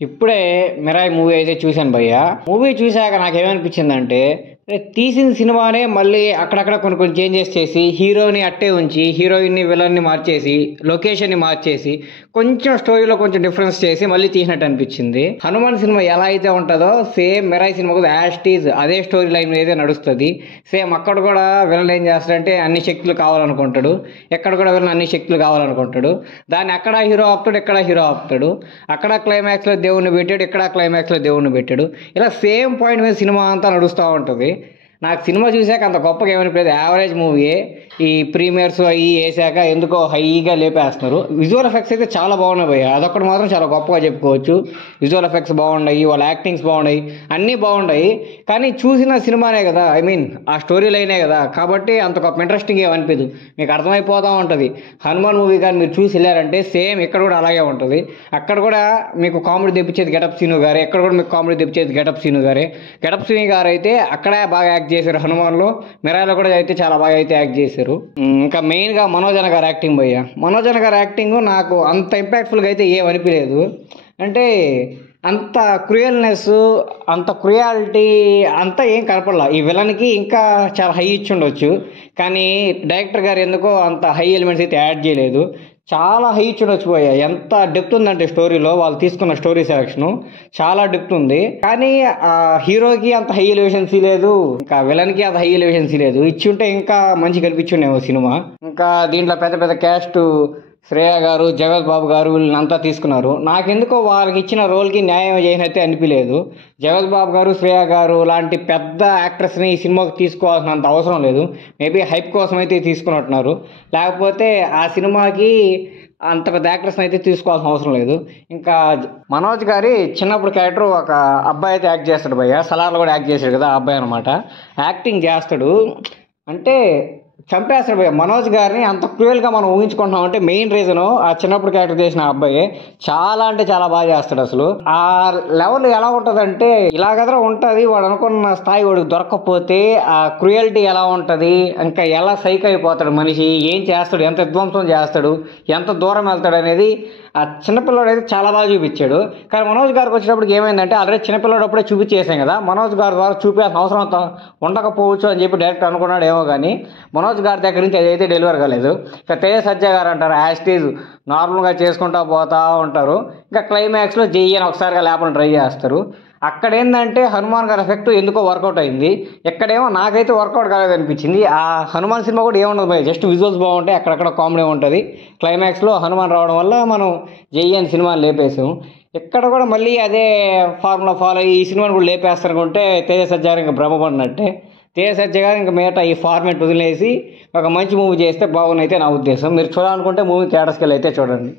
ఇప్పుడే 'Mirai' movie అయితే చూశాను భయ్యా. మూవీ చూసాక నాకేమనిపించిందంటే, తీసిన సినిమానే మళ్ళీ అక్కడక్కడ కొన్ని కొన్ని చేంజెస్ చేసి, హీరోని అట్టే ఉంచి, హీరోయిన్‌ని, విలన్ని మార్చేసి, లొకేషన్‌ని మార్చేసి, కొంచెం స్టోరీలో కొంచెం డిఫరెన్స్ చేసి మళ్ళీ తీసినట్టు అనిపించింది. 'హనుమాన్' సినిమా ఎలా అయితే ఉంటదో సేమ్ 'మిరాయ్' సినిమా కూడా యాజ్ ఇట్ ఈజ్ అదే స్టోరీ లైన్ మీదే నడుస్తది. సేమ్ అక్కడ కూడా విలన్ ఏం చేస్తాడంటే అన్ని శక్తులు కావాలనుకుంటాడు. ఎక్కడ కూడా విలన్ అన్ని శక్తులు కావాలనుకుంటాడు. దాన్ని అక్కడ హీరో ఆపుతాడు, ఇక్కడ హీరో ఆపుతాడు. అక్కడ క్లైమాక్స్‌లో దేవుడిని పెట్టాడు, ఇక్కడ క్లైమాక్స్‌లో దేవుడిని పెట్టాడు. ఇలా సేమ్ పాయింట్ మీద సినిమా అంతా నడుస్తూ ఉంటుంది. నాకు సినిమా చూసాక అంత గొప్పగా ఏమనిపించలేదు. యావరేజ్ మూవీయే. ఈ ప్రీమియర్స్ అవి వేసాక ఎందుకో హైగా లేపేస్తున్నారు. విజువల్ ఎఫెక్ట్స్ అయితే చాలా బాగున్నాయి భయ్య. అదొక్కటి మాత్రం చాలా గొప్పగా చెప్పుకోవచ్చు. విజువల్ ఎఫెక్ట్స్ బాగున్నాయి, వాళ్ళ యాక్టింగ్స్ బాగున్నాయి, అన్నీ బాగున్నాయి. కానీ చూసిన సినిమానే కదా, ఐ మీన్ ఆ స్టోరీ లైనే కదా, కాబట్టి అంత గొప్ప ఇంట్రెస్టింగ్ ఏమనిపించదు. మీకు అర్థమైపోతూ ఉంటుంది. 'హనుమాన్' మూవీ కానీ మీరు చూసి వెళ్ళారంటే సేమ్ ఇక్కడ కూడా అలాగే ఉంటుంది. అక్కడ కూడా మీకు కామెడీ తెప్పించేది గెటప్ సీను గారే, ఎక్కడ కూడా మీకు కామెడీ తెప్పించేది గెటప్ సీను గారే. గెటప్ సీను గారు అయితే అక్కడే బాగా యాక్ట్ చేశారు. 'హనుమాన్'లో, 'మిరాయ్'లో కూడా అయితే చాలా బాగా అయితే యాక్ట్ చేశారు. ఇంకా మెయిన్గా మనోజ్ అన్న గారు యాక్టింగ్ భయ్య. మనోజ్ అన్న గారు యాక్టింగ్ నాకు అంత ఇంపాక్ట్ఫుల్గా అయితే ఏమనిపించలేదు. అంటే అంత క్రూయల్నెస్, అంత క్రుయాలిటీ అంతా ఏం కనపడలా. ఈ విలన్కి ఇంకా చాలా హై ఇచ్చి ఉండొచ్చు, కానీ డైరెక్టర్ గారు ఎందుకో అంత హై ఎలిమెంట్స్ అయితే యాడ్ చేయలేదు. చాలా హై ఇచ్చి ఉండొచ్చు పోయా. ఎంత డెప్త్ ఉందంటే స్టోరీలో వాళ్ళు తీసుకున్న స్టోరీ సెలక్షన్ చాలా డెప్త్ ఉంది. కానీ ఆ హీరోకి అంత హై ఎలివేషన్స్ లేదు, ఇంకా విలన్కి అంత హై ఎలివేషన్స్ లేదు. ఇచ్చి ఉంటే ఇంకా మంచి కనిపించుండేమో సినిమా. ఇంకా దీంట్లో పెద్ద పెద్ద క్యాస్ట్ శ్రేయ గారు, జగత్ బాబు గారు వీళ్ళనంతా తీసుకున్నారు. నాకెందుకో వాళ్ళకి ఇచ్చిన రోల్కి న్యాయం చేయనైతే అనిపించలేదు. జగత్ బాబు గారు, శ్రేయ గారు లాంటి పెద్ద యాక్ట్రెస్ని ఈ సినిమాకి తీసుకోవాల్సినంత అవసరం లేదు. మేబీ హైప్ కోసం అయితే తీసుకున్నట్టున్నారు, లేకపోతే ఆ సినిమాకి అంత పెద్ద యాక్ట్రెస్ని అయితే తీసుకోవాల్సిన అవసరం లేదు. ఇంకా మనోజ్ గారి చిన్నప్పుడు క్యారెక్టర్ ఒక అబ్బాయి అయితే యాక్ట్ చేస్తాడు భయ్య. సలార్లో కూడా యాక్ట్ చేశాడు కదా ఆ అబ్బాయి అనమాట. యాక్టింగ్ చేస్తాడు అంటే చంపేస్తాడు భయ్య. మనోజ్ గారిని అంత క్రూయల్గా మనం ఊహించుకుంటున్నాం అంటే మెయిన్ రీజన్ ఆ చిన్నప్పుడు క్యారెక్టర్ చేసిన అబ్బాయి చాలా అంటే చాలా బాగా చేస్తాడు. అసలు ఆ లెవెల్ ఎలా ఉంటుందంటే ఇలాగదరా ఉంటుంది. వాడు అనుకున్న స్థాయి వాడికి దొరకకపోతే ఆ క్రూయల్టీ ఎలా ఉంటుంది, ఇంకా ఎలా సైక్ అయిపోతాడు మనిషి, ఏం చేస్తాడు, ఎంత విధ్వంసం చేస్తాడు, ఎంత దూరం వెళ్తాడు అనేది ఆ చిన్నపిల్లడు అయితే చాలా బాగా చూపించాడు. కానీ మనోజ్ గారికి వచ్చినప్పటికి ఏమైందంటే ఆల్రెడీ చిన్నపిల్లడు అప్పుడే చూపించేసాం కదా, మనోజ్ గారి ద్వారా చూపించాల్సిన అవసరం అంత ఉండకపోవచ్చు అని చెప్పి డైరెక్ట్ అనుకున్నాడు ఏమో. కానీ మనోజ్ గారి దగ్గర నుంచి అదైతే డెలివర్ కాలేదు. ఇక తేజ సజ్జా గారు అంటారు యాస్టీజ్ నార్మల్గా చేసుకుంటూ పోతూ ఉంటారు. ఇంకా క్లైమాక్స్లో జెయ్యి అని ఒకసారిగా లేపని ట్రై చేస్తారు. అక్కడ ఏంటంటే 'హనుమాన్' గారి ఎఫెక్ట్ ఎందుకో వర్కౌట్ అయింది. ఎక్కడేమో నాకైతే వర్కౌట్ కాలేదు అనిపించింది. ఆ 'హనుమాన్' సినిమా కూడా ఏముండదు భయ్, జస్ట్ విజువల్స్ బాగుంటాయి, అక్కడక్కడ కామెడీ ఉంటుంది. క్లైమాక్స్లో 'హనుమాన్' రావడం వల్ల మనం జెయ్యి అని సినిమాని లేపేసాం. ఇక్కడ కూడా మళ్ళీ అదే ఫార్ములా ఫాలో అయ్యి ఈ సినిమాని కూడా లేపేస్తారనుకుంటే తేజ సజ్జా గారు ఇంకా భ్రమపడినట్టే. తేజ సజ్జా గారు ఇంకా మిగతా ఈ ఫార్మేట్ వదిలేసి ఒక మంచి మూవీ చేస్తే బాగుందైతే నా ఉద్దేశం. మీరు చూడాలనుకుంటే మూవీ థియేటర్స్కి వెళ్ళి అయితే చూడండి.